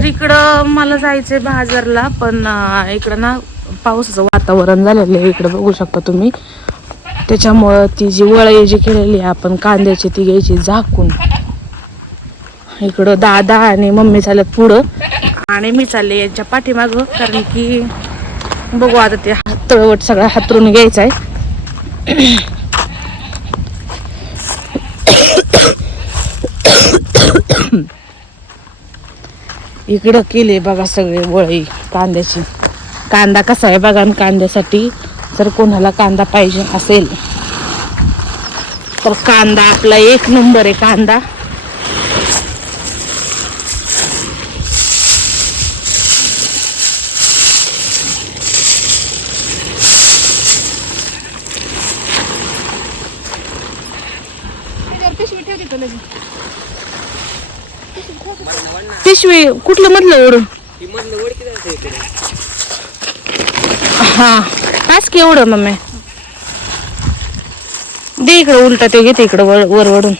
तर इकडं मला जायचंय बाजारला पण इकडं ना पावसाचं वातावरण झालेलं आहे. इकडं बघू शकता तुम्ही. त्याच्यामुळं ती जी वळई जी केलेली आहे आपण कांद्याची ती घ्यायची झाकून. इकडं दादा आणि मम्मी चालत पुढं. आणि मी चालले यांच्या पाठीमाग कारण की बघू आता ते हात तळवट सगळा हातरून घ्यायचा आहे इकडं केले बघा सगळे वळी कांद्याची. कांदा कसा आहे बघा आणि कांद्यासाठी जर कोणाला कांदा पाहिजे असेल तर कांदा आपला एक नंबर आहे कांदा. पिशवी पिशवी कुठलं मधलं ओढ? हा पाच की एवढं मम्मी? दे इकडं उलटा ते घेते इकडं वर वर वडून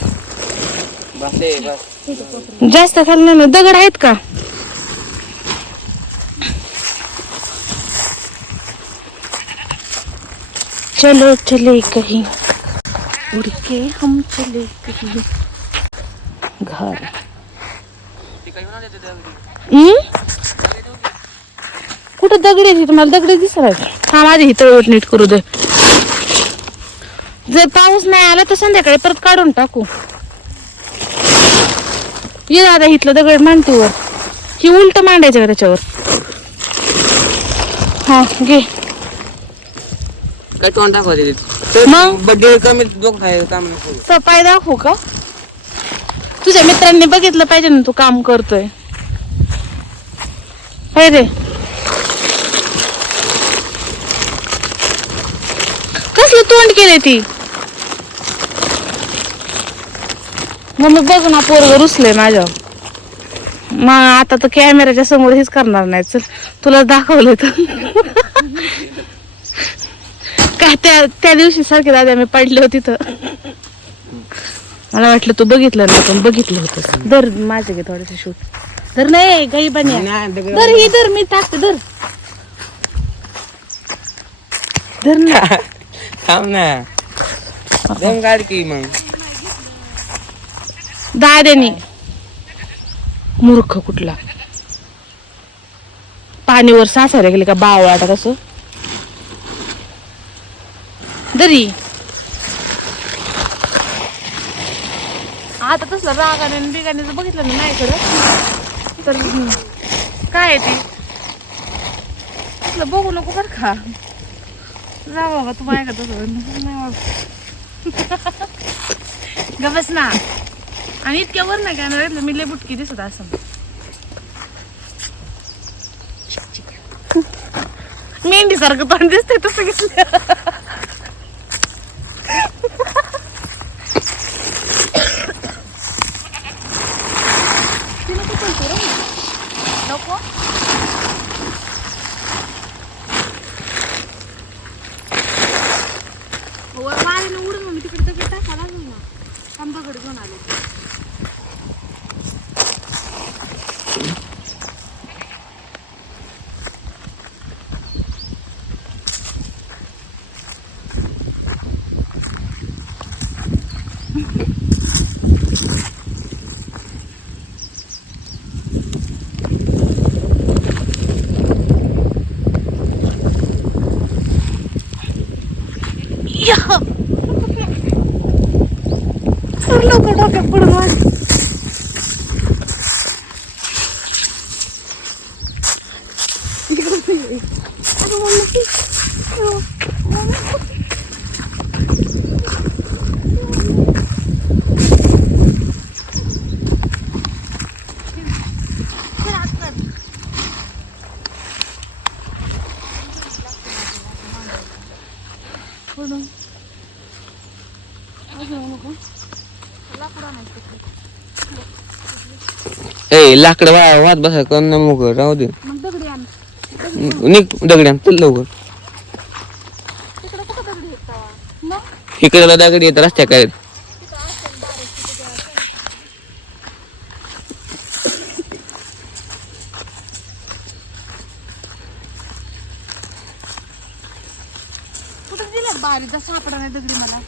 जास्त खाली नाही ना दगड आहेत का? चलो चले कहीं. उड़ के हम चले कहीं. घर? कुठं दगडी आहे तुम्हाला दगडी दिसत हा माझी ही तळवट नीट करू दे. जर पाऊस नाही आला तर संध्याकाळी परत काढून टाकू. ये दादा इथलं दगड मांडते वर. ही उलट मांडायचं का त्याच्यावर? हा घे. काय तोंड दाखवायचे मग? बड्डे कमी नको तर पाय दाखवू का? तुझ्या मित्रांनी बघितलं पाहिजे ना तू काम करतोय. काय रे. कसलं तोंड केले ती? मग बघ ना पोरग रुसले माझ्या मग आता तर कॅमेऱ्याच्या समोर हेच करणार नाही. चल तुला दाखवलं तर. काय त्या त्या दिवशी सारखे दादा मी पडले होती तर. मला वाटलं तू बघितलं ना पण बघितलं होतं धर माझे घे थोडेसे शूट. धर नाही गाई बन्या. दगड- धर ही धर. मी टाकते धर. धर ना. थांब ना. दम काढ की मग. दाद्यानी मूर्ख कुठला? पाणीवर सासायला गेले का बावळाटा कसं? दरी आता तसलं रागाने आणि बिगाने जर बघितलं ना माझ्याकडं तर काय आहे ते? तसलं बघू नको बरं का. जा बाबा तू माझ्याकडे तसं नाही बाबा. ग बस ना. आणि इतक्या वर नाही काय मी लय बुटकी दिसत असं मेंढीसारखं तोंड दिसतंय तसं घेतलं नको वाऱ्यानं उडून मग मी तिकडे दगड टाकायला लागलो ना थांब दगड घेऊन आले या सर लवकर डोक्यात पडून ए लाकड वाद बसा कर ना मग राहू दे. निघ दगड्या चल लवकर. इकडला दगड येत रस्त्या काय? बारी जसं आपण दगडी मला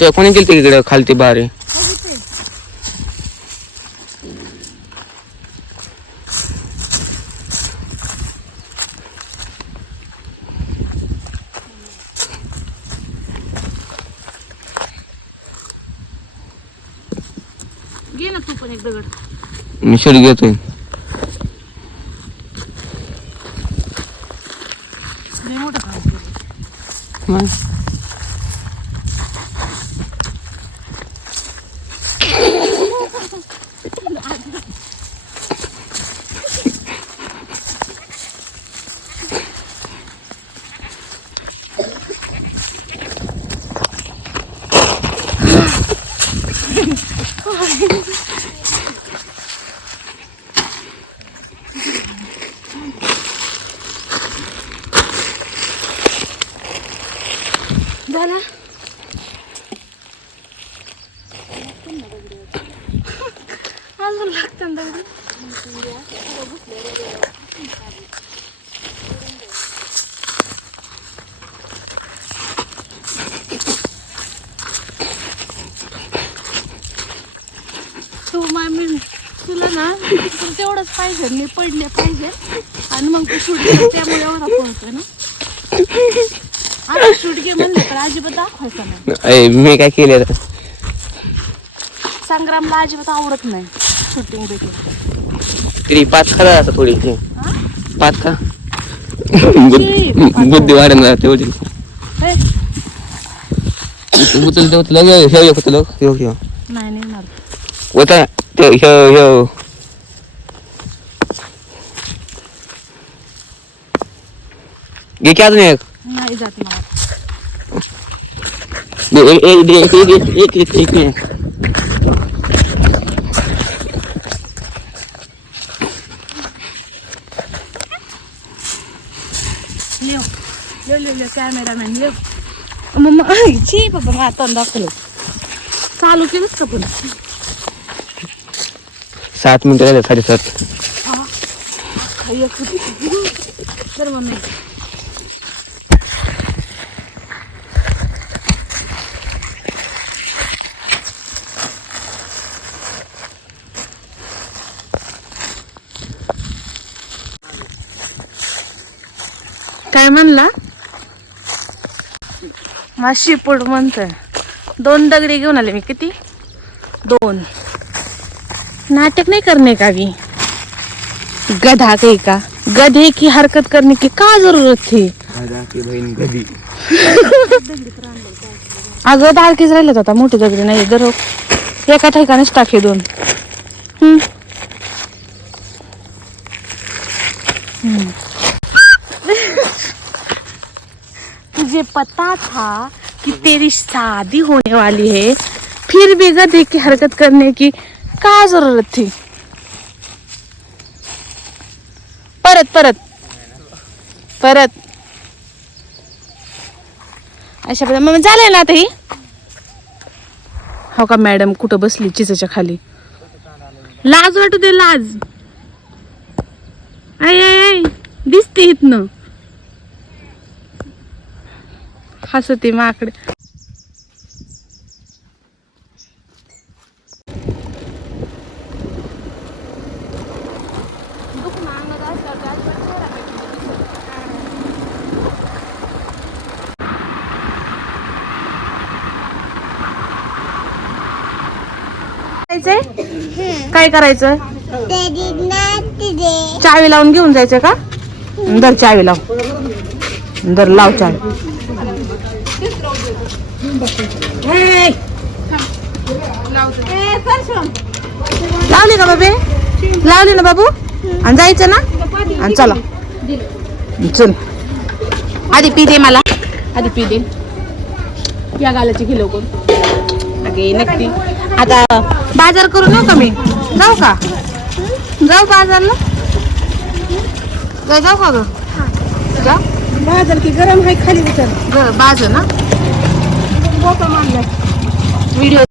तुला कोणी गेली तिकडे खालती बारे? तू मी शेड घेतोय. मग? Dala. Allah'ım laktan da. पाहिजे मी पडले पाहिजे. आणि मग तू शूट त्यामुळे एवढा पळतोय ना. आता शूट घे म्हणलं तर अजिबात दाखवायचं नाही. ए, मी काय केलं संग्रामला अजिबात आवडत नाही शूटिंग देखील तरी पाच थोडी. पाच का शी, बुद्धी तेवढी. उचल ते उचल हे हे उचल हे हे नाही निघणार उचल. ते हे हे. घे की अजून एक नाही जात मला दे, एक एक दे, एक एक एक एक एक एक live live live live cameraman live mamma छी बाबा मला तोंड दाखवलं चालू केलंच का पण सात मिनिटं झाले साडेसात एक होती. तर मम्मी काय म्हणला? माशी पुढ म्हणतोय. दोन दगडी घेऊन आले मी किती? दोन. नाटक नहीं करने का भी गधा कहीं का? गधे की हरकत करने की का जरूरत थी कधी अगं बारकीच राहिलेत आता मोठी दगडी नाही दर एका ठिकाणीच टाके दोन. हम्म. पता था कि तेरी शादी होने वाली है। फिर भी गधे की हरकत करने की का जरूरत थी? परत परत। परत। अशा प्रकारे मग झालंय ना आता ही। हो का मॅडम कुठं बसली चिसाच्या खाली? लाज वाटू दे लाज. आय आय आय दिसते इथनं. हसते माकडे. करायचंय काय करायचं चावी लावून घेऊन जायचं का? दर चावी लाव. दर लाव चावी. लावली का बाबे. लावली ना बाबू. आणि जायचं ना? आणि चला. चल. आधी पी दे मला. आधी पी दे. या गालाची किलो कोण अगे नक्की आता बाजार करू नऊ का मी? जाऊ का? जाऊ बाजारला? जाऊ जाऊ का ग? जाऊ बाजार की गरम आहे खाली ग बाजार ना? व्हिडिओ